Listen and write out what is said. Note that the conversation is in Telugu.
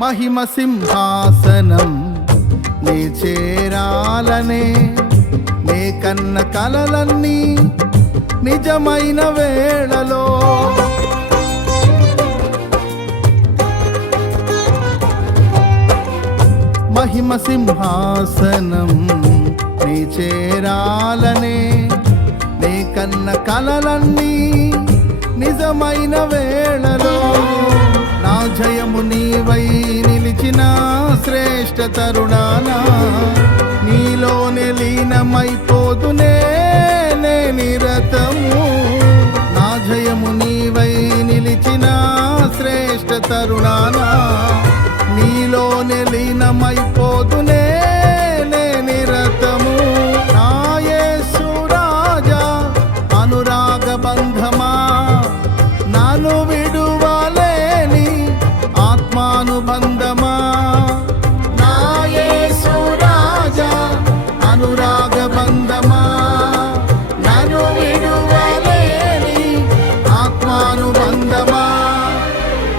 మహిమ సింహాసనం నీ చేరాలనే నే కన్న కలలన్నీ నిజమైన వేళలో మహిమ సింహాసనం నీ చేరాలనే నే కన్న కలలన్నీ నిజమైన వేళలో నా జయము నీవై నిలిచిన శ్రేష్ఠ తరుణానా నీలోనే లీనమైపోతునే నే నిరతము నా జయము నీవై నిలిచిన శ్రేష్ఠ తరుణానా నీలోనే లీనమైపోతునే నే నిరతము నా యేసు రాజా అనురాగ బంధమా నన్ను విడువలేని ఆత్మానుబంధమా